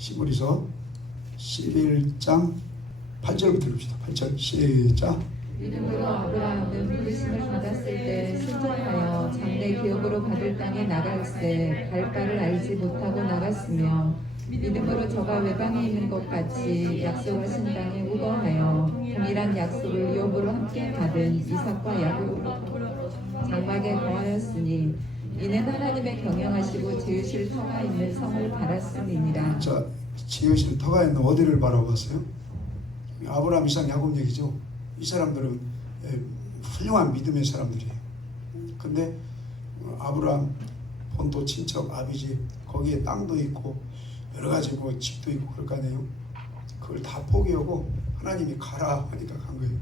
시므리서 11장 8절부터 읽읍시다. 8절 시작. 믿음으로 아브라함은 부르심을 받았을 때 순종하여 장래 기업으로 받을 땅에 나갈새 갈 바를 알지 못하고 나갔으며 믿음으로 저가 외방에 있는 것 같이 약속하신 땅에 우거하여 동일한 약속을 유업으로 함께 받은 이삭과 야곱으로 장막에 거하였으니 이는 하나님의 경영하시고 지으실 터가 있는 성을 바랐음이니라. 자, 지으실 터가 있는 어디를 바라봤어요? 아브라함, 이삭, 야곱 얘기죠. 이 사람들은 훌륭한 믿음의 사람들이에요. 근데 아브라함 본토 친척 아비집 거기에 땅도 있고 여러 가지 뭐 집도 있고 그럴 거 아니에요. 그걸 다 포기하고 하나님이 가라 하니까 간 거예요.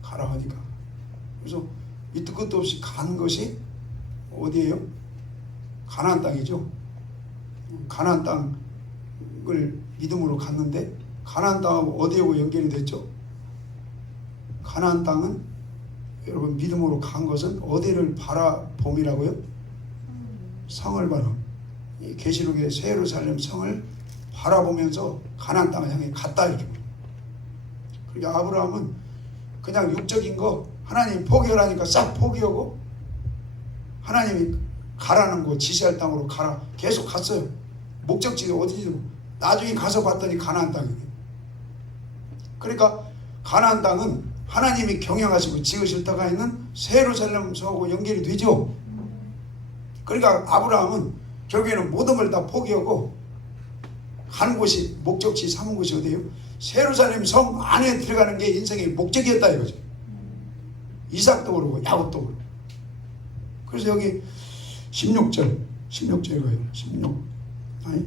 가라 하니까. 그래서 밑도 끝도 없이 간 것이 어디예요? 가나안 땅이죠. 가나안 땅을 믿음으로 갔는데 가나안 땅하고 어디하고 연결이 됐죠? 가나안 땅은 여러분 믿음으로 간 것은 어디를 바라봄이라고요? 성을 바라. 이 계시록의 새 예루살렘 성을 바라보면서 가나안 땅을 향해 갔다 이렇게. 그러니까 아브라함은 그냥 육적인 거 하나님 포기하라니까 싹 포기하고 하나님이 가라는 거 지시할 땅으로 가라 계속 갔어요. 목적지가 어디지? 나중에 가서 봤더니 가나안 땅이에요. 그러니까 가나안 땅은 하나님이 경영하시고 지으실 터가 있는 새 예루살렘 성하고 연결이 되죠. 그러니까 아브라함은 결국에는 모든 걸 다 포기하고 간 곳이 목적지 삼은 곳이 어디예요? 새 예루살렘 성 안에 들어가는 게 인생의 목적이었다 이거죠. 이삭도 그러고 야곱도 그러고. 그래서 여기 16절 가요.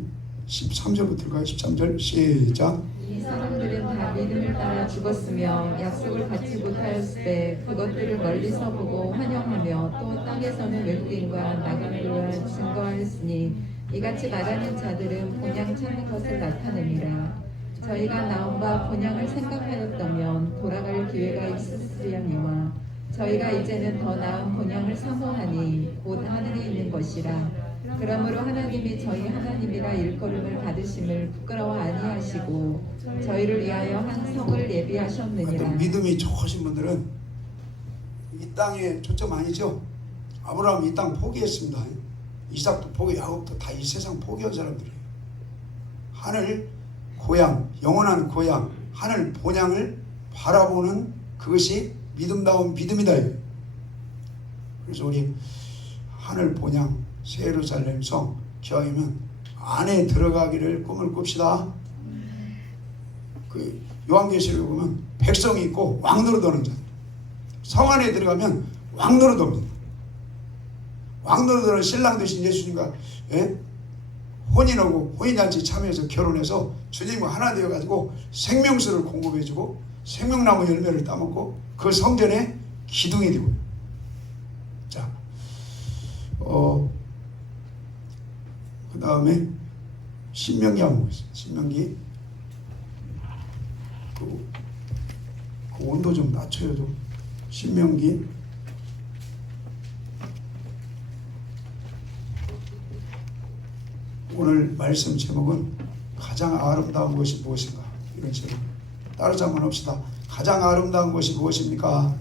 13절부터 가요. 13절 시작. 이 사람들은 다 믿음을 따라 죽었으며 약속을 받지 못하였을 때 그것들을 멀리서 보고 환영하며 또 땅에서는 외국인과 나그네들과 증거하였으니 이같이 말하는 자들은 본향 찾는 것을 나타냅니다. 저희가 나온바 본향을 생각하였다면 돌아갈 기회가 있으려니와 저희가 이제는 더 나은 본향을 사모하니 곧 하늘에 있는 것이라. 그러므로 하나님이 저희 하나님이라 일컬음을 받으심을 부끄러워 아니하시고 저희를 위하여 한 성을 예비하셨느니라. 믿음이 좋으신 분들은 이 땅에 초점 아니죠. 아브라함 이 땅 포기했습니다. 이삭도 포기, 야곱도 다 이 세상 포기한 사람들이에요. 하늘 고향, 영원한 고향, 하늘 본향을 바라보는 그것이 믿음다운 믿음이다. 그래서 우리 하늘 본향 새 예루살렘 성 기왕이면 안에 들어가기를 꿈을 꿉시다. 그 요한계시록에 보면 백성이 있고 왕 노릇하는 자들. 성 안에 들어가면 왕 노릇합니다. 왕 노릇하는 신랑 되신 예수님과 혼인하고 혼인잔치 참여해서 결혼해서 주님과 하나 되어가지고 생명수를 공급해주고 생명나무 열매를 따먹고 그 성전에 기둥이 되고. 자, 그 다음에 신명기 한번 보겠습니다. 신명기 그 온도 좀 낮춰요. 좀. 신명기 오늘 말씀 제목은 가장 아름다운 것이 무엇인가 이런 제목. 따라서 한번 합시다. 가장 아름다운 것이 무엇입니까?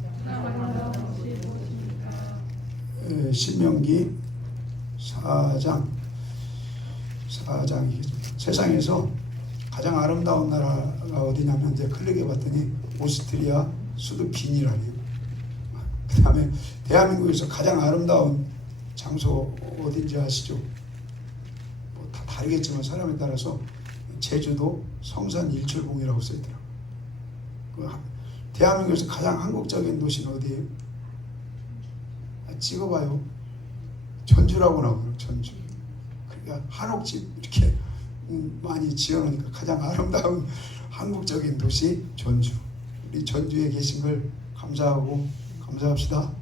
신명기 4장이겠죠. 세상에서 가장 아름다운 나라가 어디냐면 이제 클릭해 봤더니 오스트리아 수도 비니라네요. 그 다음에 대한민국에서 가장 아름다운 장소 어딘지 아시죠? 뭐 다 다르겠지만 사람에 따라서 제주도 성산 일출봉이라고 써있더라고요. 대한민국에서 가장 한국적인 도시는 어디예요? 찍어봐요. 전주라고 나오더라고요. 전주. 그러니까 한옥집 이렇게 많이 지어놓으니까 가장 아름다운 한국적인 도시 전주. 우리 전주에 계신 걸 감사하고 감사합시다.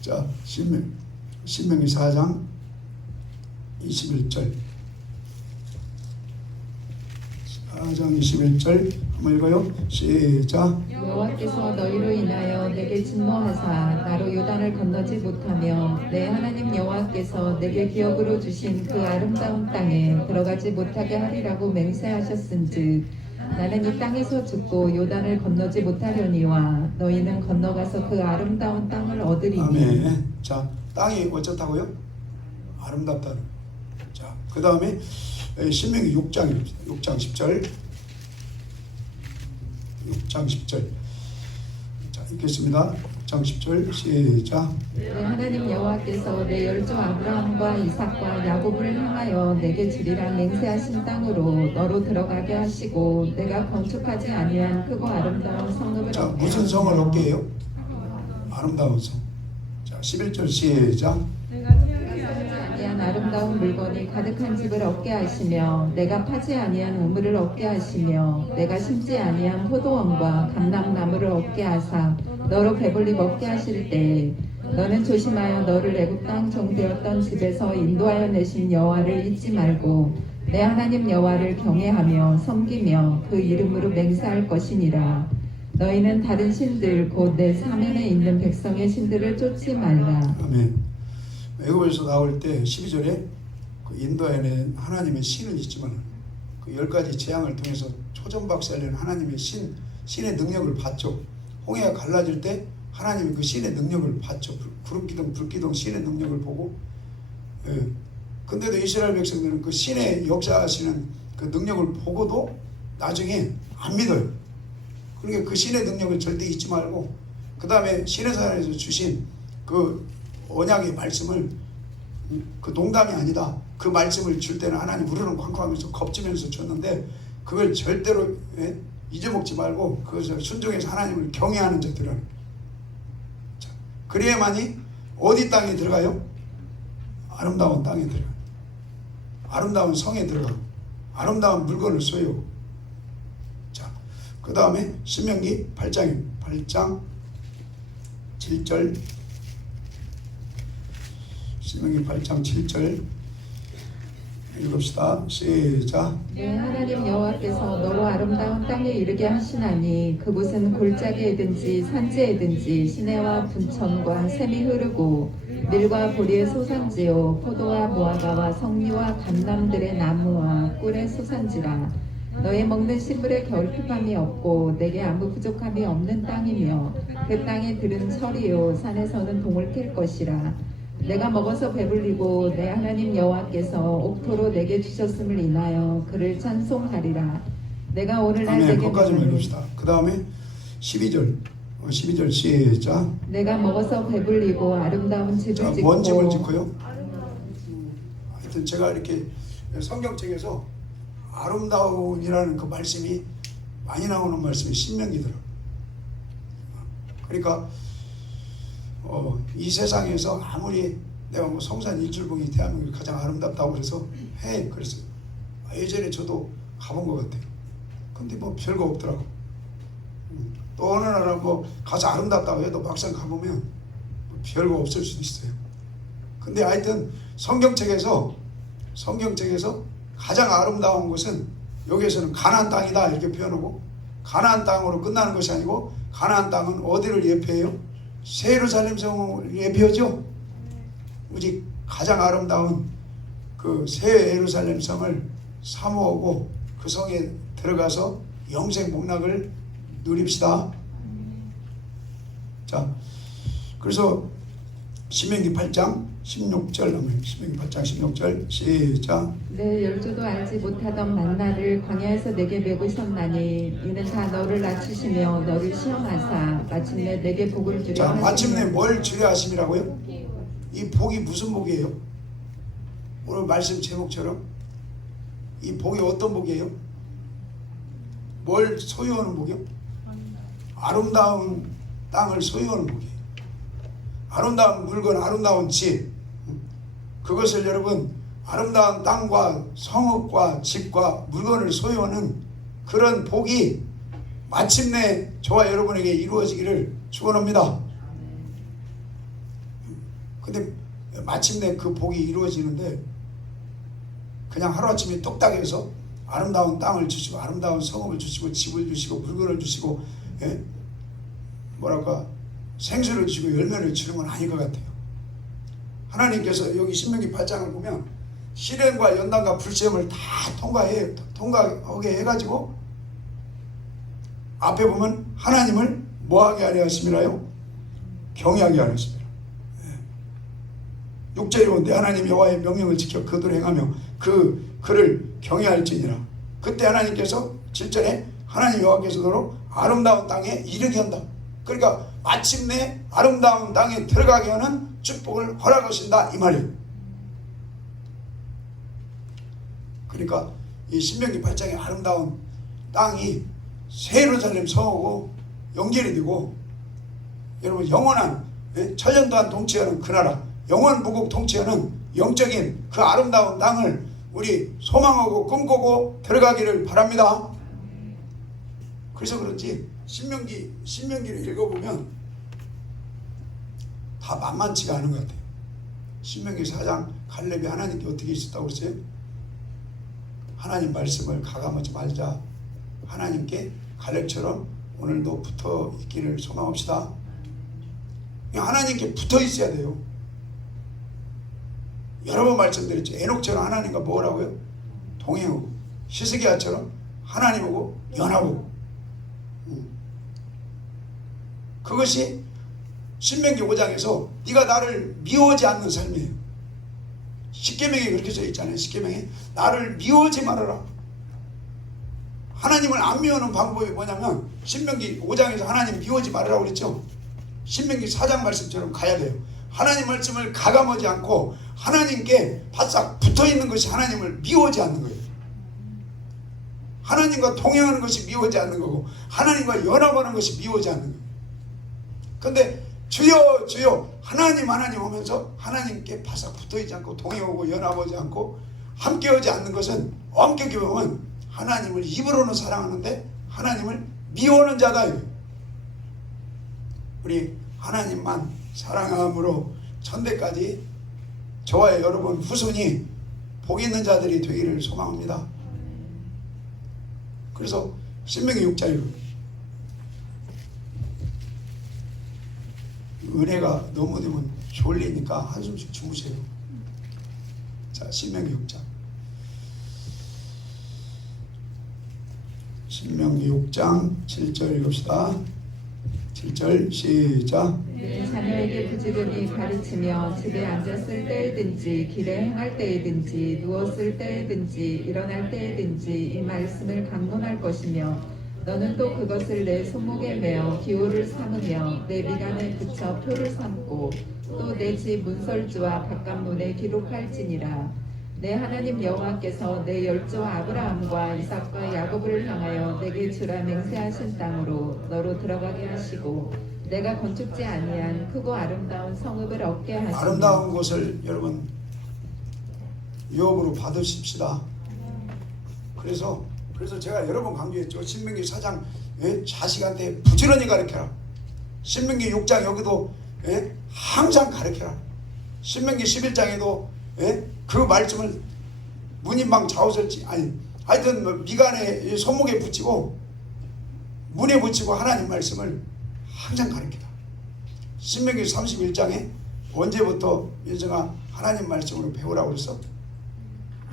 자, 신명기 4장 21절. 4장 21절 한번 읽어요. 시작. 여호와께서 너희로 인하여 내게 진노하사 나로 요단을 건너지 못하며 내 하나님 여호와께서 내게 기업으로 주신 그 아름다운 땅에 들어가지 못하게 하리라고 맹세하셨은즉 나는 이 땅에서 죽고 요단을 건너지 못하려니와 너희는 건너가서 그 아름다운 땅을 얻으리니. 아멘. 자, 땅이 어쩌다고요? 아름답다는. 자, 그 다음에 신명기 6장입니다. 6장 10절. 6장 10절. 자, 읽겠습니다. 6장 10절 시작. 내 하나님 여호와께서 내 열조 아브라함과 이삭과 야곱을 향하여 내게 주리라 맹세하신 땅으로 너로 들어가게 하시고 내가 건축하지 아니한 크고 아름다운 성읍을 자, 얻게 무슨 성을 하시며 얻게 해요? 아름다운 성. 자, 11절 시작. 아니한 아름다운 물건이 가득한 집을 얻게 하시며 내가 파지 아니한 우물을 얻게 하시며 내가 심지 아니한 포도원과 감람나무를 얻게 하사 너로 배불리 먹게 하실 때 너는 조심하여 너를 애굽 땅 종되었던 집에서 인도하여 내신 여호와를 잊지 말고 내 하나님 여호와를 경외하며 섬기며 그 이름으로 맹세할 것이니라. 너희는 다른 신들 곧 내 사면에 있는 백성의 신들을 쫓지 말라. 아멘. 애굽에서 나올 때 12절에 그 인도에는 하나님의 신을 있지만 그 10가지 재앙을 통해서 초전박살내는 하나님의 신의 능력을 봤죠. 홍해가 갈라질 때 하나님이 그 신의 능력을 봤죠. 구름기둥 불기둥 신의 능력을 보고, 예. 근데도 이스라엘 백성들은 그 신의 역사하시는 그 능력을 보고도 나중에 안 믿어요. 그러니까 그 신의 능력을 절대 잊지 말고 그 다음에 신의 산에서 주신 그 언약의 말씀을 그 농담이 아니다. 그 말씀을 줄 때는 하나님 우르르 쾅쾅하면서 겁주면서 줬는데 그걸 절대로 잊어먹지 말고 그것을 순종해서 하나님을 경외하는 자들은. 자, 그래야만이 어디 땅에 들어가요? 아름다운 땅에 들어가요. 아름다운 성에 들어가고 아름다운 물건을 소유하고. 자, 그 다음에 신명기 8장 7절. 신명기 8장 7절 읽읍시다. 시작. 내 하나님 여호와께서 너로 아름다운 땅에 이르게 하시나니 그곳은 골짜기에든지 산지에든지 시내와 분천과 샘이 흐르고 밀과 보리의 소산지요 포도와 무화과와 성리와 감람들의 나무와 꿀의 소산지라. 너희 먹는 식물에 결핍함이 없고 내게 아무 부족함이 없는 땅이며 그 땅에 들은 철이요 산에서는 동을 캘 것이라. 내가 먹어서 배불리고 내 하나님 여호와께서 옥토로 내게 주셨음을 인하여 그를 찬송하리라. 내가 오늘날 아멘. 내게 거기까지만 먹은 읽읍시다. 그 다음에 12절 시작. 내가 먹어서 배불리고 아름다운 집을 자, 짓고 뭔 집을 짓고요? 하여튼 제가 이렇게 성경책에서 아름다운이라는 그 말씀이 많이 나오는 말씀이 신명기더라고요. 그러니까 이 세상에서 아무리 내가 뭐 성산 일출봉이 대한민국이 가장 아름답다고 그래서 그랬어요. 예전에 저도 가본 것 같아요. 근데 뭐 별거 없더라고. 또 어느 나라 뭐 가서 아름답다고 해도 막상 가보면 뭐 별거 없을 수도 있어요. 근데 하여튼 성경책에서 가장 아름다운 곳은 여기에서는 가나안 땅이다 이렇게 표현하고, 가나안 땅으로 끝나는 것이 아니고 가나안 땅은 어디를 예표해요? 새 예루살렘 성을 예표하죠. 오직 가장 아름다운 그 새 예루살렘 성을 사모하고 그 성에 들어가서 영생 복락을 누립시다. 자, 그래서 신명기 8장 16절, 신명기 8장 16절 시작. 내 열조도 알지 못하던 만나를 광야에서 내게 메우셨나니 이는 다 너를 낮추시며 너를 시험하사 마침내 내게 복을 주려 자, 마침내 하시니. 뭘 주려 하심이라고요? 이 복이 무슨 복이에요? 오늘 말씀 제목처럼 이 복이 어떤 복이에요? 뭘 소유하는 복이요? 아름다운 땅을 소유하는 복이에요. 아름다운 물건, 아름다운 집, 그것을 여러분 아름다운 땅과 성읍과 집과 물건을 소유하는 그런 복이 마침내 저와 여러분에게 이루어지기를 축원합니다. 근데 마침내 그 복이 이루어지는데 그냥 하루아침에 뚝딱 해서 아름다운 땅을 주시고 아름다운 성읍을 주시고 집을 주시고 물건을 주시고 예? 뭐랄까 생수를 주시고 열매를 주는 건 아닌 것 같아요. 하나님께서 여기 신명기 8장을 보면 시련과 연단과 불시험을 다 통과하게 해가지고 앞에 보면 하나님을 뭐하게 하려 하심이라요? 경외하게 하려 하심이라. 6절에 보면 내 하나님 여호와의 명령을 지켜 그대로 행하며 그를 경외할지니라. 그때 하나님께서 7절에 하나님 여호와께서 너로 아름다운 땅에 이르게 한다. 그러니까 마침내 아름다운 땅에 들어가게 하는 축복을 허락하신다 이 말이에요. 그러니까 이 신명기 8장의 아름다운 땅이 새 예루살렘 성하고 연결이 되고 여러분 영원한 천년도안 통치하는 그 나라 영원 무국 통치하는 영적인 그 아름다운 땅을 우리 소망하고 꿈꾸고 들어가기를 바랍니다. 그래서 그런지 신명기를 읽어보면 다 만만치가 않은 것 같아요. 신명기 4장 갈렙이 하나님께 어떻게 있었다고 그랬어요? 하나님 말씀을 가감하지 말자. 하나님께 갈렙처럼 오늘도 붙어 있기를 소망합시다. 하나님께 붙어 있어야 돼요. 여러 번 말씀드렸죠. 에녹처럼 하나님과 뭐라고요? 동행하고 히스기야처럼 하나님하고 연하고 그것이 신명기 5장에서 네가 나를 미워하지 않는 삶이에요. 십계명에 그렇게 써 있잖아요. 십계명에 나를 미워하지 말아라. 하나님을 안 미워하는 방법이 뭐냐면 신명기 5장에서 하나님 미워하지 말아라고 그랬죠. 신명기 4장 말씀처럼 가야 돼요. 하나님 말씀을 가감하지 않고 하나님께 바싹 붙어있는 것이 하나님을 미워하지 않는 거예요. 하나님과 동행하는 것이 미워하지 않는 거고 하나님과 연합하는 것이 미워하지 않는 거예요. 근데 주여 주여 하나님 하면서 하나님께 바싹 붙어있지 않고 동행하고 연합하지 않고 함께하지 않는 것은 엄격히 보면 하나님을 입으로는 사랑하는데 하나님을 미워하는 자다. 우리 하나님만 사랑함으로 천대까지 저와 여러분 후손이 복 있는 자들이 되기를 소망합니다. 그래서 신명기 6장 은혜가 너무 되면 졸리니까 한숨씩 주무세요. 자, 신명기 6장. 신명기 6장 7절 읽읍시다. 7절 시작. 내 자녀에게 부지런히 가르치며 집에 앉았을 때이든지 길에 행할 때이든지 누웠을 때이든지 일어날 때이든지 이 말씀을 강론할 것이며 너는 또 그것을 내 손목에 매어 기호를 삼으며 내 미간에 붙여 표를 삼고 또 내 집 문설주와 바깥문에 기록할지니라. 내 하나님 여호와께서 내 열조와 아브라함과 이삭과 야곱을 향하여 내게 주라 맹세하신 땅으로 너로 들어가게 하시고 내가 건축지 아니한 크고 아름다운 성읍을 얻게 하시고 아름다운 곳을 여러분 유업으로 받으십시다. 그래서 제가 여러 번 강조했죠. 신명기 4장 자식한테 부지런히 가르쳐라. 신명기 6장 여기도 항상 가르쳐라. 신명기 11장에도 그 말씀을 문인방 좌우설지 하여튼 미간에 손목에 붙이고 문에 붙이고 하나님 말씀을 항상 가르쳐라. 신명기 31장에 언제부터 민정아 하나님 말씀으로 배우라고 그랬어?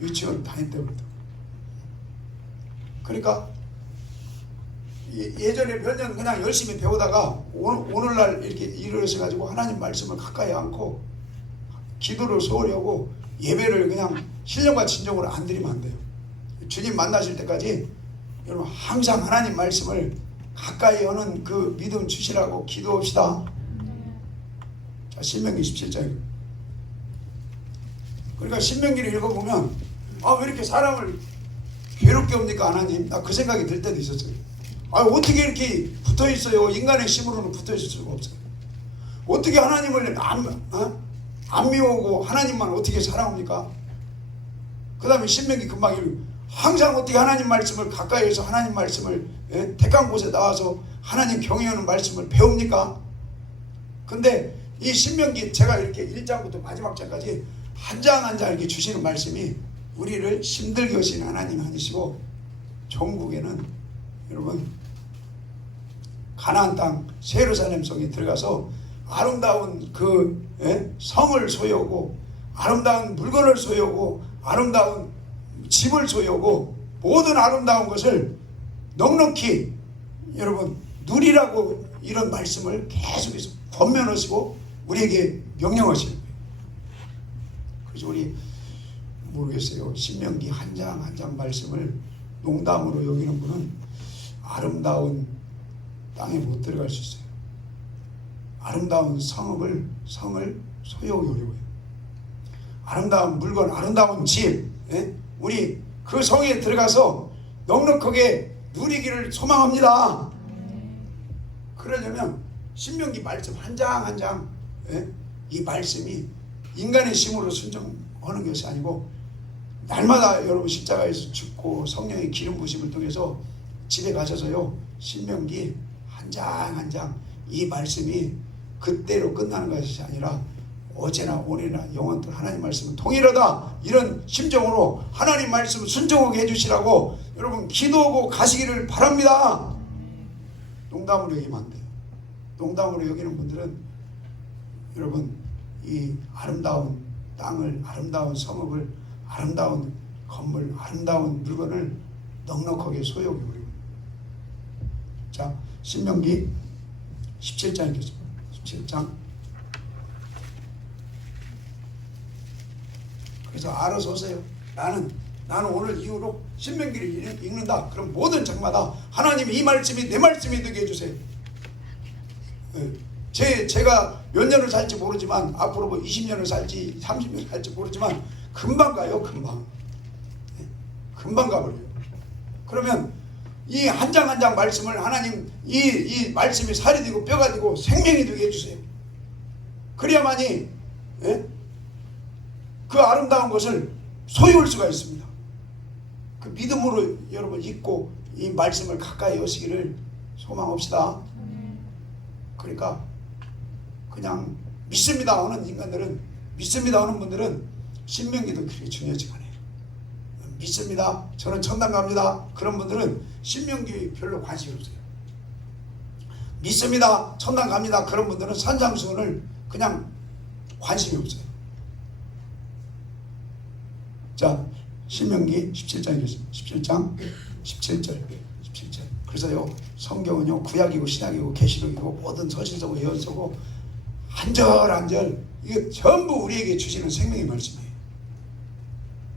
유치원 다닐 때부터. 그러니까 예전에 몇 년 그냥 열심히 배우다가 오늘날 이렇게 일어서가지고 하나님 말씀을 가까이 안고 기도를 소홀히 하고 예배를 그냥 신령과 진정으로 안 드리면 안 돼요. 주님 만나실 때까지 여러분 항상 하나님 말씀을 가까이 하는 그 믿음 주시라고 기도합시다. 자, 신명기 17장. 그러니까 신명기를 읽어보면 왜 이렇게 사람을 괴롭게 합니까 하나님? 나 그 생각이 들 때도 있었어요. 어떻게 이렇게 붙어있어요? 인간의 힘으로는 붙어있을 수가 없어요. 어떻게 하나님을 안 미워하고 하나님만 어떻게 사랑합니까? 그 다음에 신명기 금방 읽고 항상 어떻게 하나님 말씀을 가까이 해서 하나님 말씀을 택한 곳에 나와서 하나님 경외하는 말씀을 배웁니까? 근데 이 신명기 제가 이렇게 1장부터 마지막 장까지 한 장 한 장 이렇게 주시는 말씀이 우리를 힘들게 하신 하나님 아니시고 종국에는 여러분 가나안 땅 예루살렘 성에 들어가서 아름다운 그 성을 소유하고 아름다운 물건을 소유하고 아름다운 집을 소유하고 모든 아름다운 것을 넉넉히 여러분 누리라고 이런 말씀을 계속해서 권면하시고 우리에게 명령하시는 거예요. 그래서 우리 모르겠어요. 신명기 한 장 한 장 말씀을 농담으로 여기는 분은 아름다운 땅에 못 들어갈 수 있어요. 아름다운 성을 소유하려고 해요. 아름다운 물건, 아름다운 집, 우리 그 성에 들어가서 넉넉하게 누리기를 소망합니다. 그러려면 신명기 말씀 한 장 한 장 이 말씀이 인간의 힘으로 순종하는 것이 아니고 날마다 여러분 십자가에서 죽고 성령의 기름 부심을 통해서 집에 가셔서요 신명기 한 장 한 장 이 말씀이 그때로 끝나는 것이 아니라 어제나 오늘이나 영원토록 하나님 말씀은 통일하다 이런 심정으로 하나님 말씀을 순종하게 해주시라고 여러분 기도하고 가시기를 바랍니다. 농담으로 여기면 안 돼요. 농담으로 여기는 분들은 여러분 이 아름다운 땅을 아름다운 성읍을 아름다운 건물 아름다운 물건을 넉넉하게 소유하게 우리. 자 신명기 17장 읽겠습니다. 17장. 그래서 알아서 오세요. 나는 오늘 이후로 신명기를 읽는다. 그럼 모든 장마다 하나님이 이 말씀이 내 말씀이 되게 해주세요. 제가 몇 년을 살지 모르지만 앞으로 뭐 20년을 살지 30년을 살지 모르지만 금방 가요. 금방 가버려요. 그러면 이 한 장 한 장 말씀을 하나님 이 말씀이 살이 되고 뼈가 되고 생명이 되게 해주세요. 그래야만이 그 아름다운 것을 소유할 수가 있습니다. 그 믿음으로 여러분 읽고 이 말씀을 가까이 하시기를 소망합시다. 그러니까 그냥 믿습니다 하는 인간들은 믿습니다 하는 분들은 신명기도 그렇게 중요하지가 않아요. 믿습니다 저는 천당 갑니다 그런 분들은 신명기 별로 관심이 없어요. 믿습니다 천당 갑니다 그런 분들은 산상수훈을 그냥 관심이 없어요. 자 신명기 17장이겠습니다. 17장 17절. 그래서요 성경은요 구약이고 신약이고 계시록이고 모든 서신서고 예언서고 한절 이게 전부 우리에게 주시는 생명의 말씀이에요.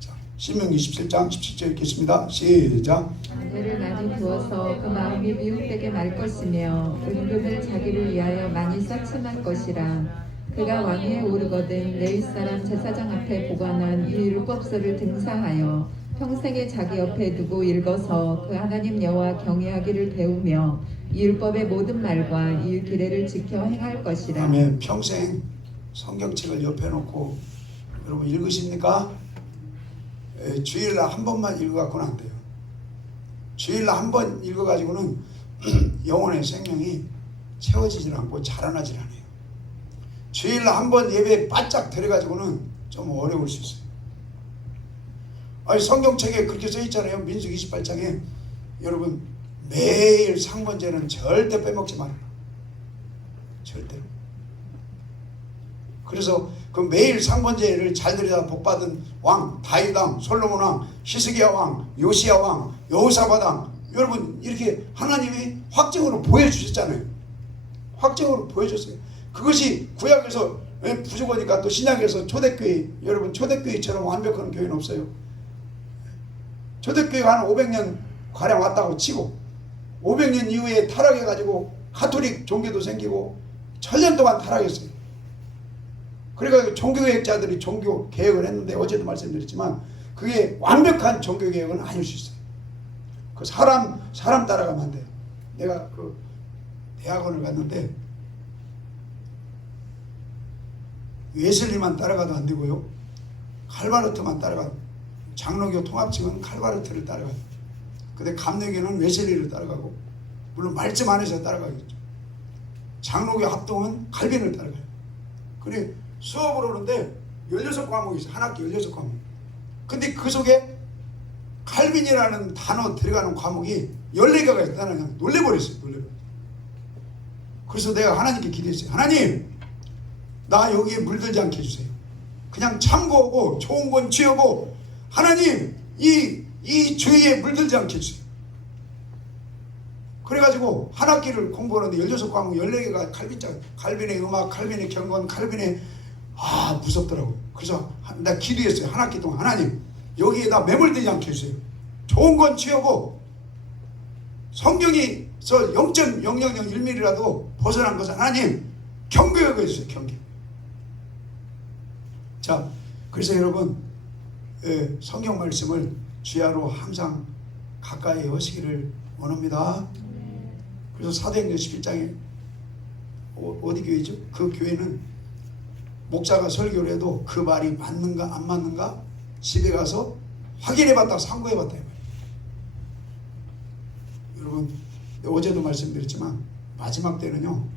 자 신명기 17장 17절 읽겠습니다. 시작. 아내를 많이 두어서 그 마음이 미혹되게 말 것이며 은금을 자기를 위하여 많이 쌓침할 것이라. 그가 왕위에 오르거든 레위 사람 제사장 앞에 보관한 이 율법서를 등사하여 평생에 자기 옆에 두고 읽어서 그 하나님 여호와 경외하기를 배우며 이 율법의 모든 말과 이 규례를 지켜 행할 것이라. 아멘. 평생 성경책을 옆에 놓고 여러분 읽으십니까? 주일날 한 번만 읽어갖고는 안 돼요. 주일날 한 번 읽어가지고는 영혼의 생명이 채워지질 않고 자라나질 않아요. 주일날 한 번 예배에 바짝 들어가지고는 좀 어려울 수 있어요. 아니 성경책에 그렇게 써 있잖아요. 민수기 28장에 여러분 매일 상번제는 절대 빼먹지 말아라. 절대로. 그래서 그 매일 상번제를 잘 들여다 복받은 왕 다윗 왕, 솔로몬 왕, 히스기야 왕, 요시야 왕, 여호사밧 왕 여러분 이렇게 하나님이 확증으로 보여주셨잖아요. 확증으로 보여줬어요. 그것이 구약에서 부족하니까 또 신약에서 초대교회 여러분 초대교회처럼 완벽한 교회는 없어요. 초대교회가 한 500년 가량 왔다고 치고 500년 이후에 타락해가지고 가톨릭 종교도 생기고 1000년 동안 타락했어요. 그러니까 종교개혁자들이 종교 개혁을 했는데 어제도 말씀드렸지만 그게 완벽한 종교개혁은 아닐 수 있어요. 그 사람 따라가면 안 돼요. 내가 그 대학원을 갔는데 웨슬리만 따라가도 안 되고요. 칼바르트만 따라가도 장로교 통합측은 칼바르트를 따라가요. 근데 감리교는 웨슬리를 따라가고 물론 말씀 안에서 따라가겠죠. 장로교 합동은 칼빈을 따라가요. 그래 수업을 오는데 16과목이 있어요. 한 학기 16과목. 근데 그 속에 칼빈이라는 단어 들어가는 과목이 14개가 있다는 그냥 놀래버렸어요. 그래서 내가 하나님께 기도했어요. 하나님, 나 여기에 물들지 않게 해주세요. 그냥 참고하고 좋은 건 취하고 하나님 이 죄에 물들지 않게 해주세요. 그래가지고 한 학기를 공부하는데 16과목 14개가 칼빈의 음악, 칼빈의 경건, 칼빈의 무섭더라고요. 그래서 나 기도했어요. 한 학기 동안 하나님 여기에다 매몰되지 않게 해주세요. 좋은 건 취하고 성경에서 0.0001mm라도 벗어난 것은 하나님 경계하고 해주세요. 경계. 자, 그래서 여러분 성경 말씀을 주야로 항상 가까이 하시기를 원합니다. 그래서 사도행전 11장에 어디 교회죠? 그 교회는 목사가 설교를 해도 그 말이 맞는가 안 맞는가 집에 가서 확인해봤다 상고해봤다. 여러분 어제도 말씀드렸지만 마지막 때는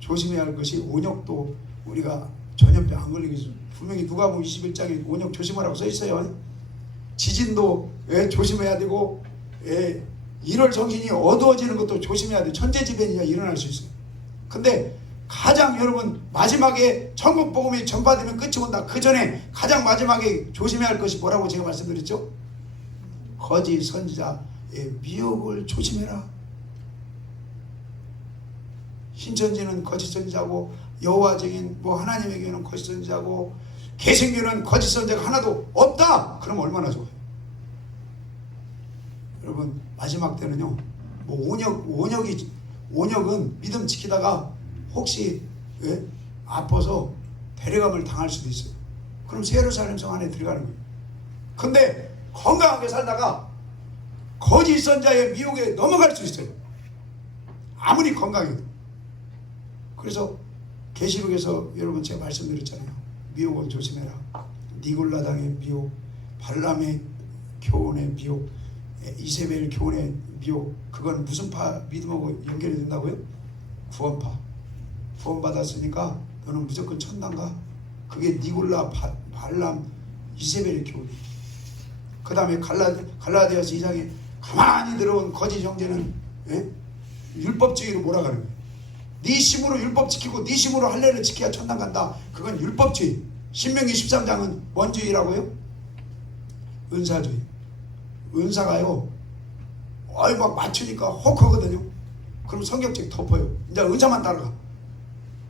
조심해야 할 것이 온역도 우리가 전염병 안 걸리기 위해서 분명히 누가복음 21장에 온역 조심하라고 써 있어요. 지진도 조심해야 되고 1월 정신이 어두워지는 것도 조심해야 돼. 천재지변이 일어날 수 있어요. 근데 가장 여러분 마지막에 천국 복음이 전파되면 끝이 온다. 그 전에 가장 마지막에 조심해야 할 것이 뭐라고 제가 말씀드렸죠? 거짓 선지자의 미혹을 조심해라. 신천지는 거짓 선지자고 여호와 증인 하나님의 교회는 거짓 선지자고 개신교는 거짓 선지자가 하나도 없다. 그럼 얼마나 좋아요. 여러분 마지막 때는요 온역은 믿음 지키다가 혹시 아파서 데려감을 당할 수도 있어요. 그럼 예루살렘 성 안에 들어가는 거예요. 근데 건강하게 살다가 거짓 선자의 미혹에 넘어갈 수 있어요. 아무리 건강해도. 그래서 계시록에서 여러분 제가 말씀드렸잖아요. 미혹을 조심해라. 니골라당의 미혹, 발람의 교훈의 미혹, 이세벨 교훈의 미혹. 그건 무슨 파 믿음하고 연결이 된다고요? 구원파. 구원받았으니까 너는 무조건 천당가. 그게 니골라, 발람, 이세벨의 교훈. 그 다음에 갈라디아서 2장에 가만히 들어온 거짓 형제는 율법주의로 몰아가는 거예요. 네 힘으로 율법 지키고 네 힘으로 할례를 지켜야 천당 간다. 그건 율법주의. 신명기 13장은 뭔 주의라고요? 은사주의. 은사가요 막 맞추니까 혹하거든요. 그럼 성경책 덮어요. 이제 은사만 따라가.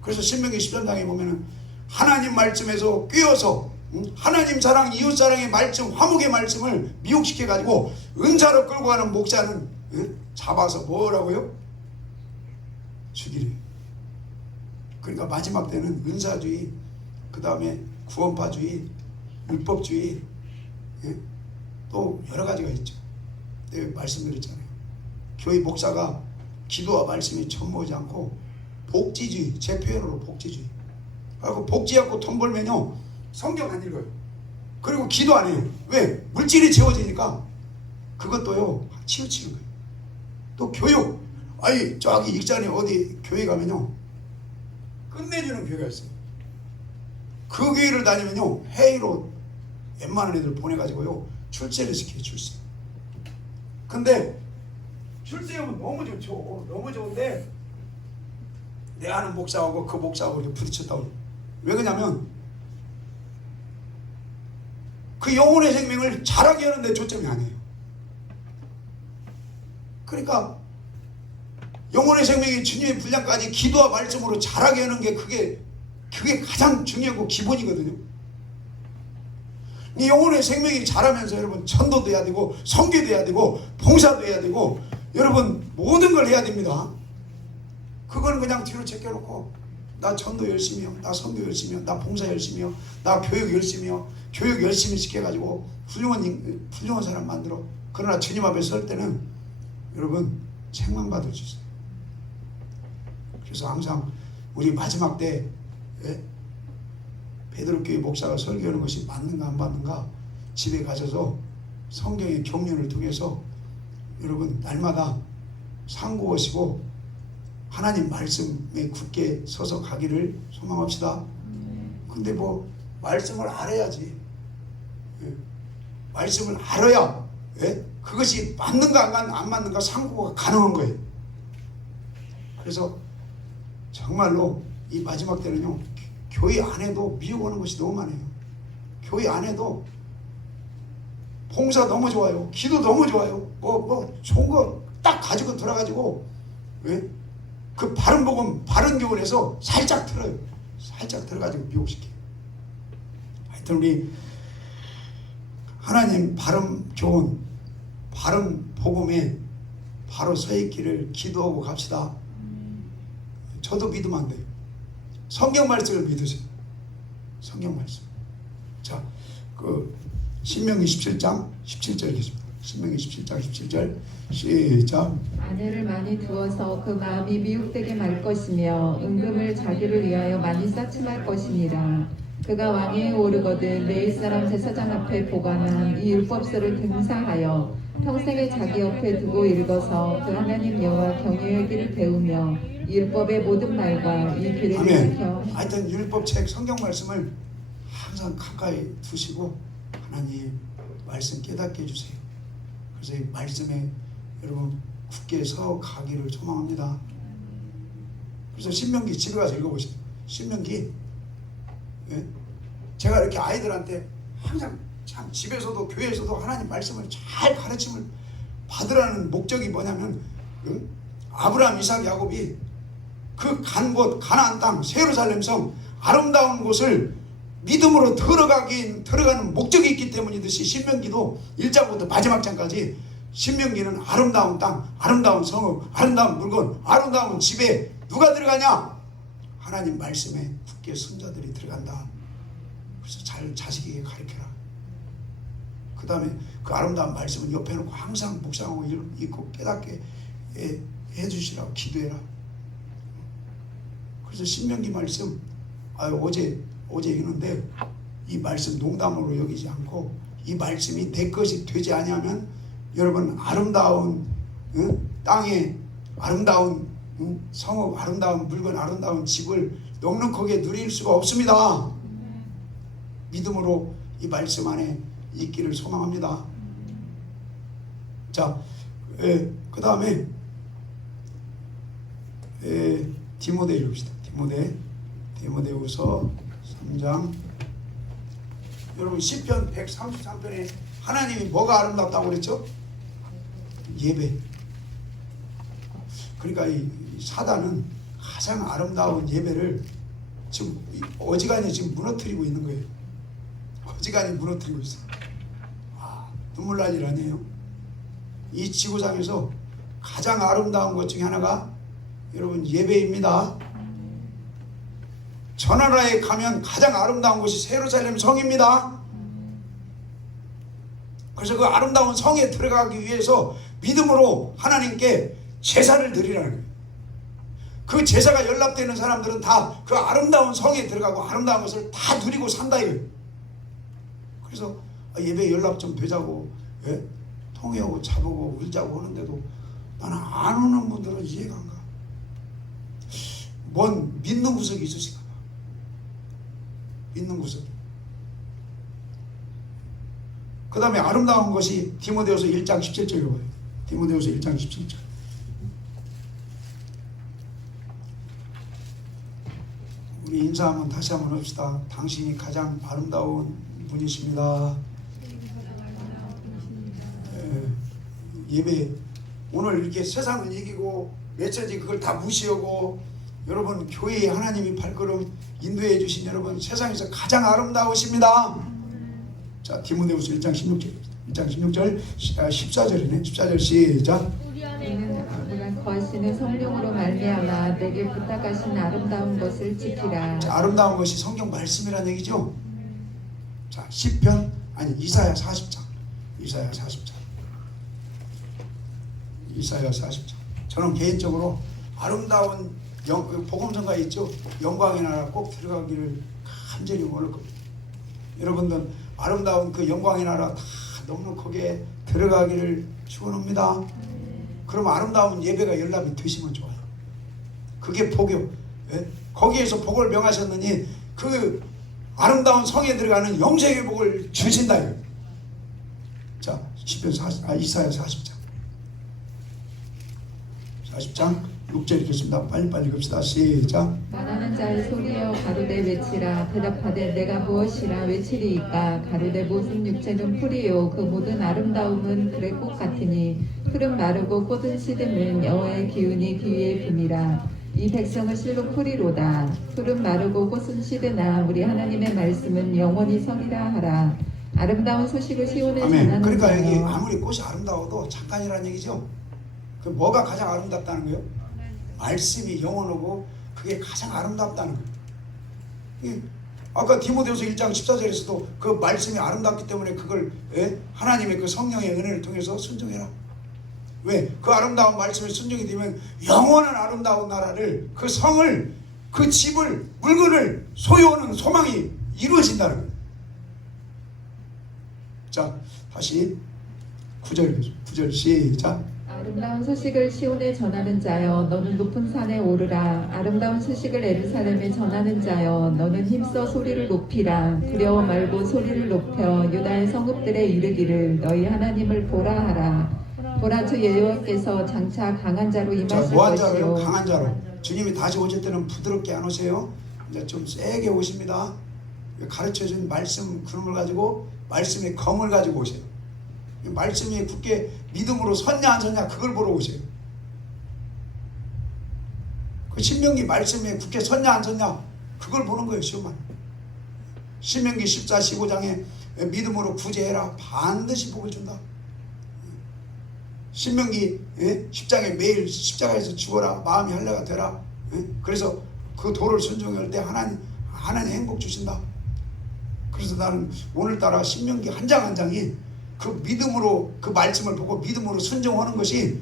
그래서 신명기 13장에 보면은 하나님 말씀에서 꿰어서 하나님 사랑 이웃사랑의 말씀 화목의 말씀을 미혹시켜 가지고 은사로 끌고 가는 목사는 잡아서 뭐라고요? 죽이래요. 그러니까 마지막 때는 은사주의, 그 다음에 구원파주의, 율법주의, 또 여러 가지가 있죠. 내가 말씀드렸잖아요. 교회 목사가 기도와 말씀이 첨부하지 않고 복지주의, 제 표현으로 복지주의. 그리고 복지하고 돈 벌면요 성경 안 읽어요. 그리고 기도 안 해요. 왜? 물질이 채워지니까 그것도요 치우치는 거예요. 또 교육. 저기 익산에 어디 교회 가면요 끝내주는 교회가 있어요. 그 교회를 다니면요 회의로 웬만한 애들 보내가지고요 출세를 시켜요. 출세. 근데 출세하면 너무 좋죠. 너무 좋은데 내 아는 목사하고 그 목사하고 이렇게 부딪혔다고. 왜 그러냐면 그 영혼의 생명을 자라게 하는 데 초점이 아니에요. 그러니까 영혼의 생명이 주님의 분량까지 기도와 말씀으로 자라게 하는 게 그게 가장 중요하고 기본이거든요. 이 영혼의 생명이 자라면서 여러분 전도도 해야 되고 선교도 해야 되고 봉사도 해야 되고 여러분 모든 걸 해야 됩니다. 그건 그냥 뒤로 제껴놓고 나 전도 열심히 해요. 나 선교 열심히 해요. 나 봉사 열심히 해요. 나 교육 열심히 해요. 교육 열심히 시켜가지고 훌륭한 사람 만들어. 그러나 주님 앞에 설 때는 여러분 책망받을 수 있어요. 그래서 항상 우리 마지막 때 베드로교회 목사가 설교하는 것이 맞는가 안 맞는가 집에 가셔서 성경의 경륜을 통해서 여러분 날마다 상고하시고 하나님 말씀에 굳게 서서 가기를 소망합시다. 근데 뭐 말씀을 알아야지. 예. 말씀을 알아야 예? 그것이 맞는가 안 맞는가 상고가 가능한 거예요. 그래서 정말로 이 마지막 때는요, 교회 안에도 미혹 오는 것이 너무 많아요. 교회 안에도 봉사 너무 좋아요. 기도 너무 좋아요. 뭐 좋은 거 딱 가지고 들어가지고 예? 그 바른 복음, 바른 교훈에서 살짝 들어요. 살짝 들어가지고 미혹시켜요. 하여튼 우리 하나님 바른 교훈, 바른 복음에 바로 서 있기를 기도하고 갑시다. 저도 믿으면 안 돼요. 성경 말씀을 믿으세요. 성경 말씀. 자, 그 신명기 17장 17절 읽겠습니다. 신명기 17장 17절 시작. 아내를 많이 두어서 그 마음이 미혹되게 말 것이며 은금을 자기를 위하여 많이 쌓침할 것이니라. 그가 왕위에 오르거든 내 일사람 제사장 앞에 보관한 이 율법서를 등사하여 평생에 자기 옆에 두고 읽어서 그 하나님 여호와 경외의 길을 배우며 이 율법의 모든 말과 이 규례를 아멘. 지켜. 하여튼 율법책 성경 말씀을 항상 가까이 두시고 하나님 말씀 깨닫게 해주세요. 그래서 이 말씀에 여러분 굳게 서 가기를 소망합니다. 그래서 신명기 집에 가서 읽어보세요. 신명기. 예? 제가 이렇게 아이들한테 항상 참 집에서도 교회에서도 하나님 말씀을 잘 가르침을 받으라는 목적이 뭐냐면 아브라함, 이삭, 야곱이 그 간 곳 가나안 땅 예루살렘 성 아름다운 곳을 믿음으로 들어가는 목적이 있기 때문이듯이 신명기도 1장부터 마지막 장까지 신명기는 아름다운 땅, 아름다운 성읍, 아름다운 물건, 아름다운 집에 누가 들어가냐? 하나님 말씀에 굳게 선자들이 들어간다. 그래서 잘 자식에게 가르쳐라. 그 다음에 그 아름다운 말씀은 옆에 놓고 항상 묵상하고 읽고 깨닫게 해주시라고 기도해라. 그래서 신명기 말씀 어제 읽는데 이 말씀 농담으로 여기지 않고 이 말씀이 내 것이 되지 아니하면 여러분 아름다운 땅에 아름다운 성읍, 아름다운 물건, 아름다운 집을 넉넉하게 누릴 수가 없습니다. 믿음으로 이 말씀 안에 있기를 소망합니다. 자, 그 다음에 디모데 읽읍시다. 디모데후서 3장. 여러분 시편 133편에 하나님이 뭐가 아름답다고 그랬죠? 예배. 그러니까 이 사단은 가장 아름다운 예배를 지금 어지간히 지금 무너뜨리고 있는 거예요. 어지간히 무너뜨리고 있어요. 눈물 날 일 아니에요. 이 지구상에서 가장 아름다운 것 중에 하나가 여러분 예배입니다. 전나라에 가면 가장 아름다운 곳이 예루살렘 성입니다. 그래서 그 아름다운 성에 들어가기 위해서 믿음으로 하나님께 제사를 드리라는 거예요. 그 제사가 연락되는 사람들은 다 그 아름다운 성에 들어가고 아름다운 것을 다 누리고 산다 이거예요. 그래서 예배 연락 좀 되자고 통해오고 자보고 울자고 하는데도 나는 안 오는 분들은 이해가 안 가. 뭔 믿는 구석이 있으신가 봐. 믿는 구석이. 그 다음에 아름다운 것이 디모데후서 1장 17절이라고 해요. 디모데후서 1장 17절. 우리 인사 한번 다시 한번 합시다. 당신이 가장 아름다운 분이십니다. 예배 오늘 이렇게 세상을 이기고 메시지 그걸 다 무시하고 여러분 교회에 하나님이 발걸음 인도해 주신 여러분 세상에서 가장 아름다우십니다. 자 디모데후서 1장 16절 1장 16절 14절이네 14절 시작. 우리는 거하시는 성령으로 말미암아 내게 부탁하신 아름다운 것을 지키라. 자, 아름다운 것이 성경 말씀이라는 얘기죠. 자 시편 이사야 40장 이사야 40장 저는 개인적으로 아름다운 복음성가에 있죠. 영광의 나라 꼭 들어가기를 간절히 원할 겁니다. 여러분들 아름다운 그 영광의 나라 다 넉넉하게 들어가기를 축원합니다. 그럼 아름다운 예배가 연락이 되시면 좋아요. 그게 복이요. 거기에서 복을 명하셨느니 그 아름다운 성에 들어가는 영생의 복을 주신다. 자, 이사야 40장 6절 읽겠습니다. 빨리빨리 읽읍시다. 시작. 말하는 자를 소리여 가로되 외치라. 대답하되 내가 무엇이라 외치리이까. 가로되 모든 육체는 풀이요 그 모든 아름다움은 그의 꽃 같으니 풀은 마르고 꽃은 시듬은 여호와의 기운이 귀에 붐이라. 이 백성은 실로 풀이로다. 풀은 마르고 꽃은 시드나 우리 하나님의 말씀은 영원히 서리라 하라. 아름다운 소식을 시온에 아멘. 전하는 그러니까 여기 자여. 아무리 꽃이 아름다워도 잠깐이라는 얘기죠. 그 뭐가 가장 아름답다는 거예요? 말씀이 영원하고 그게 가장 아름답다는 거예요. 아까 디모데후서 1장 14절에서도 그 말씀이 아름답기 때문에 그걸 하나님의 그 성령의 은혜를 통해서 순종해라. 왜? 그 아름다운 말씀에 순종이 되면 영원한 아름다운 나라를, 그 성을, 그 집을, 물건을 소유하는 소망이 이루어진다는 거예요. 자, 다시 9절 시작. 아름다운 소식을 시온에 전하는 자여 너는 높은 산에 오르라. 아름다운 소식을 예루살렘에 전하는 자여 너는 힘써 소리를 높이라. 두려워 말고 소리를 높여 유다의 성읍들에 이르기를 너희 하나님을 보라 하라. 보라 주 여호와께서 장차 강한 자로 자, 임하실 뭐한 자로요? 것이요. 강한 자로. 주님이 다시 오실 때는 부드럽게 안 오세요. 이제 좀 세게 오십니다. 가르쳐준 말씀 그놈을 가지고, 말씀의 검을 가지고 오세요. 말씀이 굳게 믿음으로 섰냐 안 섰냐 그걸 보러 오세요. 그 신명기 말씀에 굳게 섰냐 안 섰냐 그걸 보는 거예요. 시험만. 신명기 14, 15장에 믿음으로 구제해라 반드시 복을 준다. 신명기 10장에 매일 십자가에서 죽어라 마음이 할례가 되라. 그래서 그 도를 순종할 때 하나님 행복 주신다. 그래서 나는 오늘따라 신명기 한 장 한 장이 그 믿음으로 그 말씀을 보고 믿음으로 순종하는 것이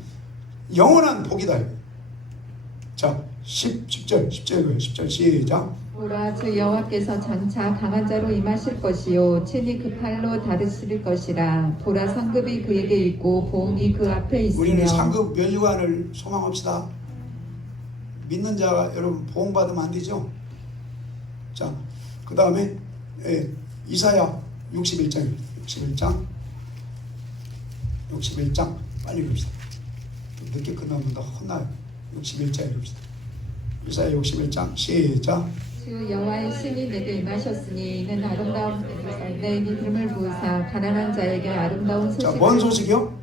영원한 복이다. 자, 10절 시작. 보라 주 여호와께서 장차 강한 자로 임하실 것이요 친히 그 팔로 다스릴 것이라. 보라 상급이 그에게 있고 보응이 그 앞에 있으며. 우리는 상급 면류관을 소망합시다. 믿는 자가 여러분 보응받으면 안 되죠. 자, 그 다음에 이사야 61장 빨리 읽읍시다. 늦게 끝나면 더 혼나요. 61장 읽읍시다. 이사야 61장 시작. 주 여호와의 신이 내게 임하셨으니 이는 아름다운 내 믿음을 부으사 가난한 자에게 아름다운 소식을. 자, 뭔 소식이요?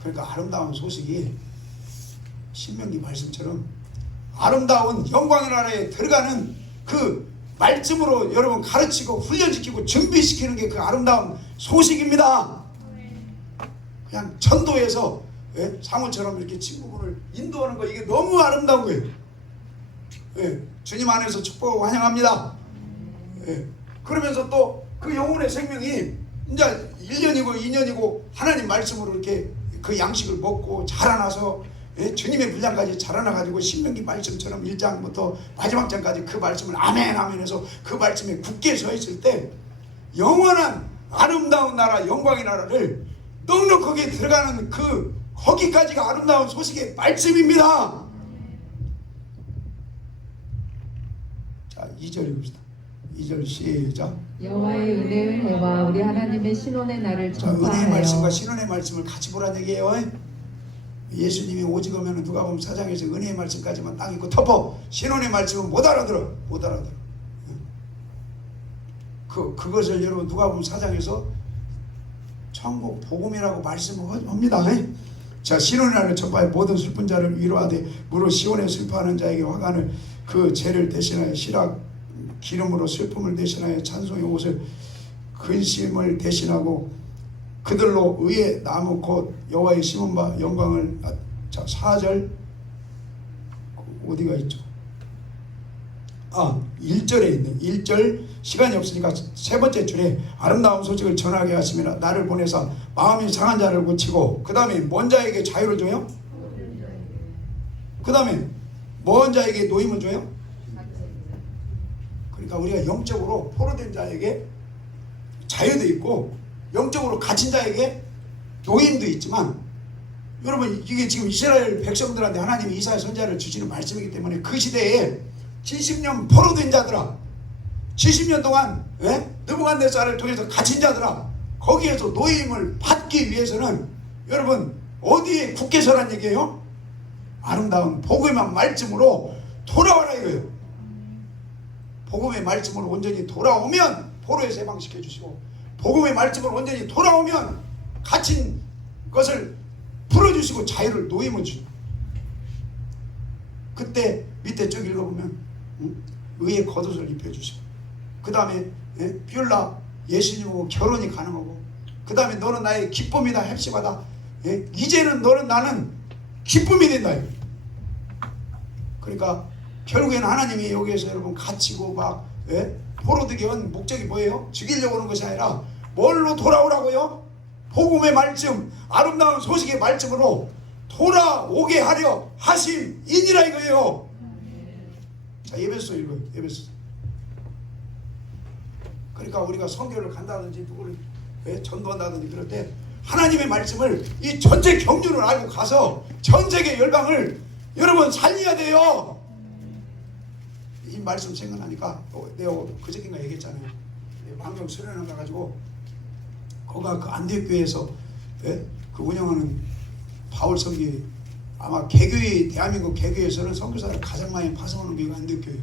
그러니까 아름다운 소식이 신명기 말씀처럼 아름다운 영광의 나라에 들어가는 그 말씀으로 여러분 가르치고 훈련시키고 준비시키는 게 그 아름다운 소식입니다. 그냥 전도해서 사모처럼 이렇게 친구분을 인도하는 거 이게 너무 아름다운 거예요. 주님 안에서 축복하고 환영합니다. 그러면서 또 그 영혼의 생명이 이제 1년이고 2년이고 하나님 말씀으로 이렇게 그 양식을 먹고 자라나서 주님의 분량까지 자라나가지고 신명기 말씀처럼 1장부터 마지막 장까지 그 말씀을 아멘 아멘 해서 그 말씀에 굳게 서 있을 때 영원한 아름다운 나라 영광의 나라를 넉넉하게 들어가는 그 거기까지가 아름다운 소식의 말씀입니다. 자, 2절 읽읍시다. 2절 시작. 여호와의 은혜의 해와 우리 하나님의 신원의 날을 자, 은혜의 전파하여. 말씀과 신원의 말씀을 같이 보라는 얘기예요. 예수님이 오직 오면 누가복음 4장에서 은혜의 말씀까지만 딱 읽고 덮어. 신원의 말씀은 못 알아들어. 그것을 여러분 누가복음 4장에서 천국 복음이라고 말씀합니다. 자, 신원의 날을 전파해 모든 슬픈 자를 위로하되 무릇 시온에 슬퍼하는 자에게 화관을 그 죄를 대신하여 시락 기름으로 슬픔을 대신하여 찬송의 옷을 근심을 대신하고 그들로 의의 나무 곧 여호와의 심은 바 영광을. 자, 4절 어디가 있죠? 1절에 있네. 1절 시간이 없으니까 세 번째 줄에 아름다운 소식을 전하게 하시며 나를 보내사 마음이 상한 자를 고치고, 그 다음에 먼 자에게 자유를 줘요? 그 다음에 먼 자에게 노임을 줘요? 그러니까 우리가 영적으로 포로된 자에게 자유도 있고 영적으로 갇힌 자에게 노임도 있지만, 여러분 이게 지금 이스라엘 백성들한테 하나님이 이사야 선지자를 주시는 말씀이기 때문에 그 시대에 70년 포로된 자들아 70년 동안 느부갓네살을 통해서 갇힌 자들아, 거기에서 노임을 받기 위해서는 여러분 어디에 굳게 서란 얘기예요? 아름다운 복음의 말씀으로 돌아와라 이거예요. 복음의 말씀으로 온전히 돌아오면 포로에서 해방시켜 주시고, 복음의 말씀으로 온전히 돌아오면 갇힌 것을 풀어주시고 자유를 노임을 주시고, 그때 밑에 쭉 읽어보면 의의 겉옷을 입혀주시고, 그 다음에 뷰라 예수님하고 결혼이 가능하고, 그 다음에 너는 나의 기쁨이다 헵시바다, 이제는 너는 나는 기쁨이 된다. 그러니까 결국에는 하나님이 여기에서 여러분 갇히고 막 포로되게 한 목적이 뭐예요? 죽이려고 하는 것이 아니라 뭘로 돌아오라고요? 복음의 말씀, 아름다운 소식의 말씀으로 돌아오게 하려 하심이니라 이거예요. 자, 에베소 읽어요. 에베소. 그러니까 우리가 선교를 간다든지 누구를 전도한다든지 그럴 때 하나님의 말씀을 이 전체 경륜을 알고 가서 전 세계 열방을 여러분 살려야 돼요. 이 말씀 생각나니까 내가 그저께인가 얘기했잖아요. 왕경 수련회 가가지고 거기가 그 안디옥교회에서 그 운영하는 바울 선교, 아마 개교회, 대한민국 개교회에서는 선교사를 가장 많이 파송하는 교회가 안디옥교회예요.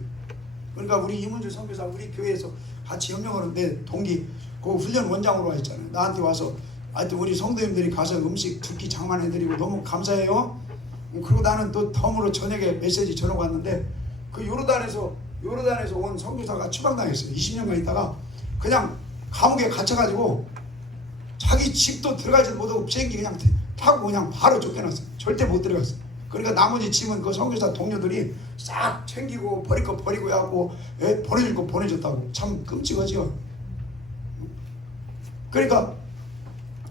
그러니까 우리 이문주 선교사 우리 교회에서 같이 협력하는데 동기 그 훈련 원장으로 와 있잖아요. 나한테 와서 하여튼 우리 성도님들이 가서 음식 두 끼 장만해드리고 너무 감사해요. 그리고 나는 또 덤으로 저녁에 메시지 전하고 왔는데 그 요르단에서 온 선교사가 추방당했어요. 20년간 있다가 그냥 감옥에 갇혀가지고 자기 집도 들어가지도 못하고 비행기 그냥 타고 그냥 바로 쫓겨났어요. 절대 못 들어갔어요. 그러니까 나머지 짐은 그 선교사 동료들이 싹 챙기고 버릴 거 버리고 하고 보내줄 거 보내줬다고. 참 끔찍하죠. 그러니까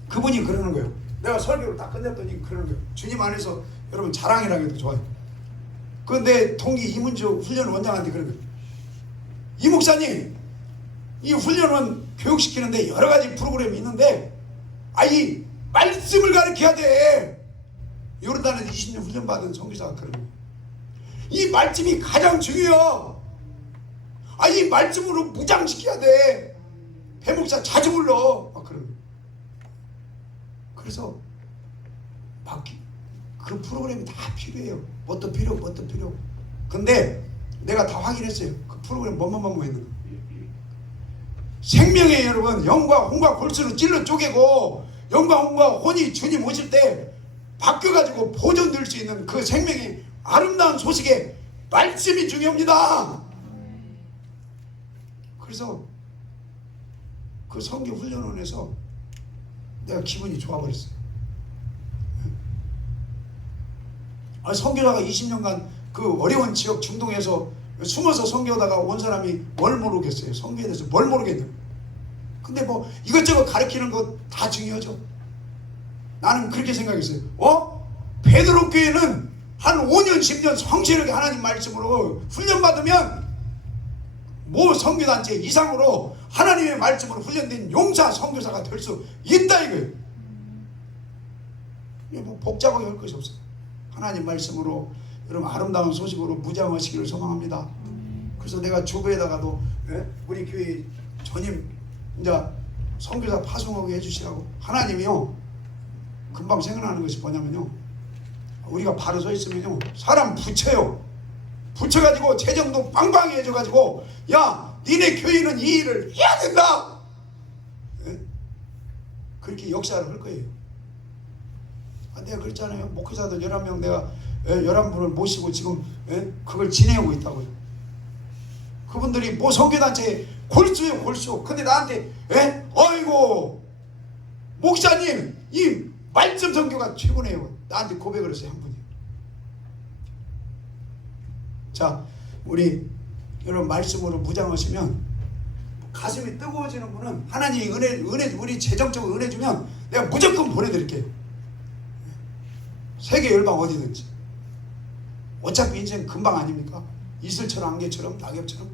그분이 그러는 거예요. 내가 설교를 다 끝냈더니 그러는 거예요. 주님 안에서 여러분 자랑이라고 해도 좋아요. 그런데 동기 이문주 훈련 원장한테 그런 거예요. 이 목사님, 이 훈련원 교육시키는데 여러 가지 프로그램이 있는데 이 말씀을 가르쳐야 돼. 요르단에서 20년 훈련받은 선교사가 그런 거예요. 이 말씀이 가장 중요해요. 이 말씀으로 무장시켜야 돼. 배목사 자주 불러. 막 그런 거예요. 그래서 막 그 프로그램이 다 필요해요. 뭣도 필요하고 뭣도 필요하고. 근데 내가 다 확인했어요. 그 프로그램 뭐뭐뭐 있는 거. 생명의 여러분 영과 혼과 골수로 찔러 쪼개고 영과 혼과 혼이 주님 오실 때 바뀌어가지고 보존될 수 있는 그 생명의 아름다운 소식의 말씀이 중요합니다. 그래서 그 선교 훈련원에서 내가 기분이 좋아버렸어요. 선교사가 20년간 그 어려운 지역 중동에서 숨어서 선교하다가 온 사람이 뭘 모르겠어요. 선교에 대해서 뭘 모르겠냐. 근데 뭐 이것저것 가르치는 거 다 중요하죠. 나는 그렇게 생각했어요. 베드로 교회는 한 5년 10년 성실하게 하나님 말씀으로 훈련받으면 모 선교단체 이상으로 하나님의 말씀으로 훈련된 용사 선교사가 될 수 있다 이거예요. 뭐 복잡하게 할 것이 없어요. 하나님 말씀으로 여러분 아름다운 소식으로 무장하시기를 소망합니다. 그래서 내가 주부에다가도 우리 교회 전임 이제 선교사 파송하게 해주시라고. 하나님이요 금방 생각나는 것이 뭐냐면요, 우리가 바로 서 있으면요 사람 붙여요. 붙여가지고 재정도 빵빵히 해줘가지고 야 니네 교회는 이 일을 해야 된다. 그렇게 역사를 할 거예요. 내가 그랬잖아요. 목회자들 11명 내가 11분을 모시고 지금 그걸 진행하고 있다고요. 그분들이 뭐 선교단체 골수요 골수. 근데 나한테 어이구 목사님 이 말씀 선교가 최고네요. 나한테 고백을 했어요. 한 분이. 자 우리 여러분 말씀으로 무장하시면 가슴이 뜨거워지는 분은 하나님이 은혜 우리 재정적으로 은혜 주면 내가 무조건 보내드릴게요. 세계 열방 어디든지. 어차피 인생 금방 아닙니까? 이슬처럼 안개처럼 낙엽처럼.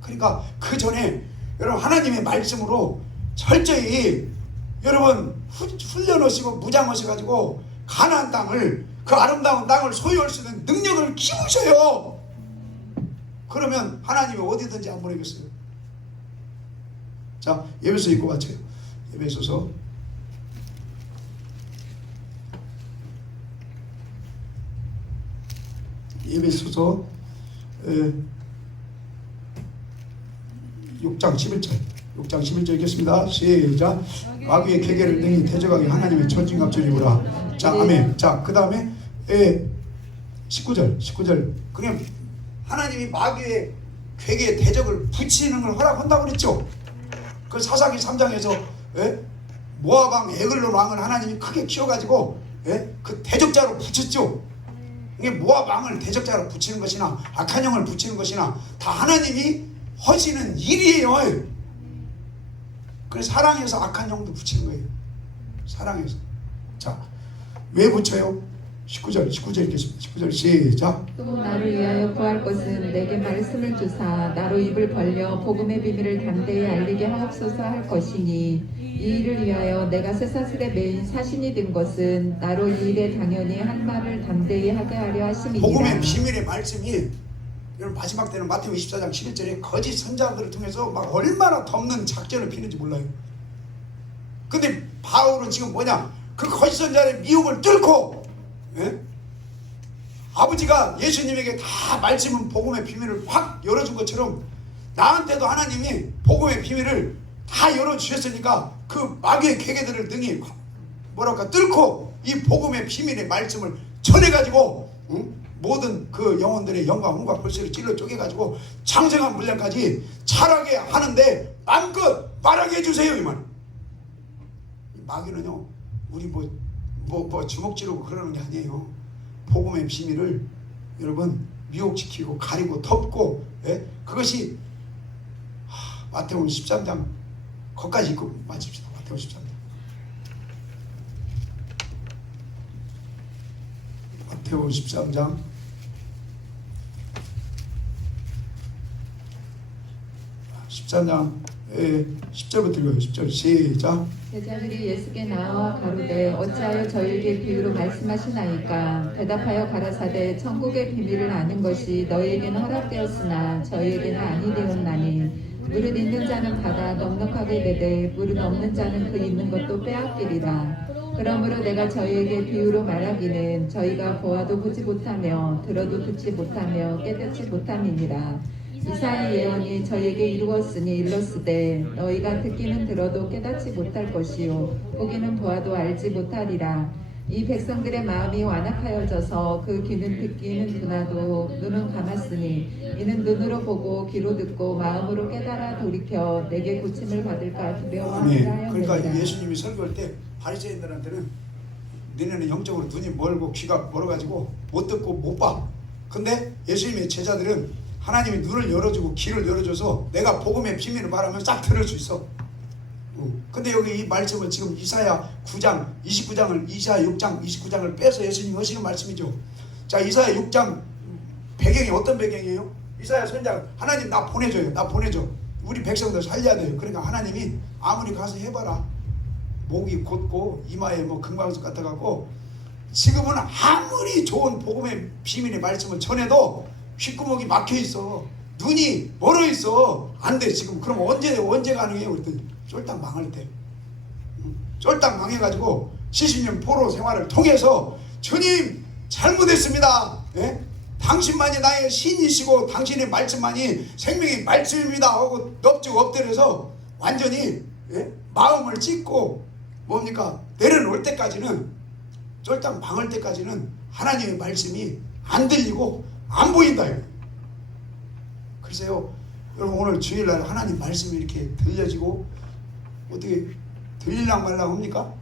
그러니까 그 전에 여러분 하나님의 말씀으로 철저히 여러분 훈련하시고 무장하셔가지고 가나안 땅을 그 아름다운 땅을 소유할 수 있는 능력을 키우셔요. 그러면 하나님이 어디든지 안 보내겠어요. 자, 에베소 읽고 같이요. 에베소서 6장 11절 6장 11절 읽겠습니다. 시작. 마귀의 계계를 등이 대적하게 하나님의 천진갑주리구라. 자, 아멘. 자, 그 다음에 19절 그냥 하나님이 마귀의 괴계의 대적을 붙이는 걸 허락한다고 그랬죠. 그 사사기 3장에서 모압 왕 에글론 왕을 하나님이 크게 키워가지고 그 대적자로 붙였죠. 이게 모압 왕을 대적자로 붙이는 것이나 악한 영을 붙이는 것이나 다 하나님이 하시는 일이에요. 그래서 사랑해서 악한 영도 붙이는 거예요. 사랑해서. 자, 왜 붙여요? 19절 읽겠습니다. 19절 시작. 또 나를 위하여 구할 것은 내게 말씀을 주사 나로 입을 벌려 복음의 비밀을 담대히 알리게 하옵소서 할 것이니 이 일을 위하여 내가 쇠사슬에 매인 사신이 된 것은 나로 이 일에 당연히 한 말을 담대히 하게 하려 하심이니라. 복음의 비밀의 말씀이 여러분 마지막 때는 마태복음 24장 11절에 거짓 선자들을 통해서 막 얼마나 덮는 작전을 피는지 몰라요. 근데 바울은 지금 뭐냐, 그 거짓 선자의 미혹을 뚫고 아버지가 예수님에게 다 말씀은 복음의 비밀을 확 열어준 것처럼 나한테도 하나님이 복음의 비밀을 다 열어주셨으니까 그 마귀의 계계들을 능히 뭐랄까 뚫고 이 복음의 비밀의 말씀을 전해가지고 모든 그 영혼들의 영과 혼과 볼수를 찔러 쪼개가지고 장생한 물량까지 잘하게 하는데 마음껏 말하게 해주세요. 이 말. 마귀는요 우리 뭐 주먹지르고 그러는 게 아니에요. 복음의 비밀을 여러분 미혹시키고 가리고 덮고 그것이 마태복음 13장 거기까지 읽고 마칩시다. 마태복음 13장. 마태복음 13장 13장 10절부터 읽어요. 10절 시작. 제자들이 예수께 나와 가로되 어찌하여 저희에게 비유로 말씀하시나이까. 대답하여 가라사대 천국의 비밀을 아는 것이 너희에게는 허락되었으나 저희에게는 아니 되었나니 무릇 있는 자는 받아 넉넉하게 되되 무릇 없는 자는 그 있는 것도 빼앗기리라. 그러므로 내가 저희에게 비유로 말하기는 저희가 보아도 보지 못하며 들어도 듣지 못하며 깨닫지 못함이니라. 이사야 예언이 저희에게 이루었으니 일렀으되 너희가 듣기는 들어도 깨닫지 못할 것이요 보기는 보아도 알지 못하리라. 이 백성들의 마음이 완악하여져서 그 귀는 듣기는 둔하도 눈은 감았으니 이는 눈으로 보고 귀로 듣고 마음으로 깨달아 돌이켜 내게 고침을 받을까 두려워하리라 하였느니라. 그러니까 예수님이 설교할 때 바리새인들한테는 너네는 영적으로 눈이 멀고 귀가 멀어가지고 못 듣고 못 봐. 근데 예수님의 제자들은 하나님이 눈을 열어주고 귀를 열어줘서 내가 복음의 비밀을 말하면 싹 들을 수 있어. 근데 여기 이 말씀을 지금 이사야 9장 29장을 이사야 6장 29장을 빼서 예수님이 하시는 말씀이죠. 자, 이사야 6장 배경이 어떤 배경이에요? 이사야 선지자 하나님 나 보내줘요. 나 보내줘. 우리 백성들 살려야 돼요. 그러니까 하나님이 아무리 가서 해봐라. 목이 곧고 이마에 뭐 금광석 같아갖고 지금은 아무리 좋은 복음의 비밀의 말씀을 전해도 귓구멍이 막혀있어. 눈이 멀어있어. 안 돼. 지금 그럼 언제 가능해요? 그랬더니 쫄딱 망할 때. 쫄딱 망해가지고 70년 포로 생활을 통해서 주님 잘못했습니다. 당신만이 나의 신이시고 당신의 말씀만이 생명의 말씀입니다 하고 넙죽 엎드려서 완전히 마음을 찢고 뭡니까? 내려놓을 때까지는 쫄딱 망할 때까지는 하나님의 말씀이 안 들리고 안 보인다. 글쎄요, 여러분 오늘 주일날 하나님 말씀이 이렇게 들려지고 어떻게 들리랑 말랑 합니까?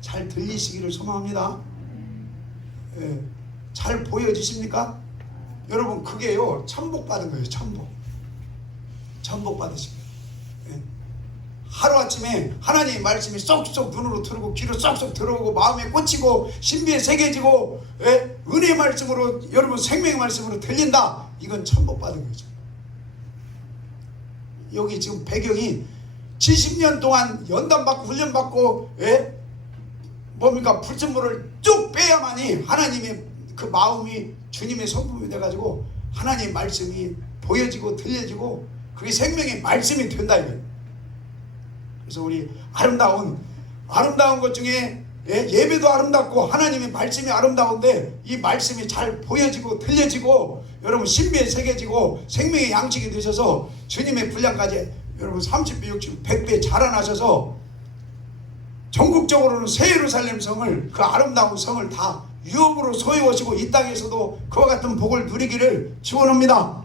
잘 들리시기를 소망합니다. 잘 보여지십니까? 여러분 그게요 천복받은 거예요. 천복 받으신 거예요. 하루아침에 하나님의 말씀이 쏙쏙 눈으로 들어오고 귀로 쏙쏙 들어오고 마음에 꽂히고 신비에 새겨지고 은혜의 말씀으로 여러분 생명의 말씀으로 들린다. 이건 천복받은 거죠. 여기 지금 배경이 70년 동안 연단받고 훈련받고 뭡니까 불순물을 쭉 빼야만이 하나님의 그 마음이 주님의 성품이 돼가지고 하나님의 말씀이 보여지고 들려지고 그게 생명의 말씀이 된다 이거예요. 그래서 우리 아름다운 것 중에 예배도 아름답고 하나님의 말씀이 아름다운데 이 말씀이 잘 보여지고 들려지고 여러분 신비에 새겨지고 생명의 양식이 되셔서 주님의 분량까지 여러분 30배, 60배, 100배 자라나셔서 전국적으로는 새 예루살렘 성을 그 아름다운 성을 다 유업으로 소유하시고 이 땅에서도 그와 같은 복을 누리기를 축원합니다.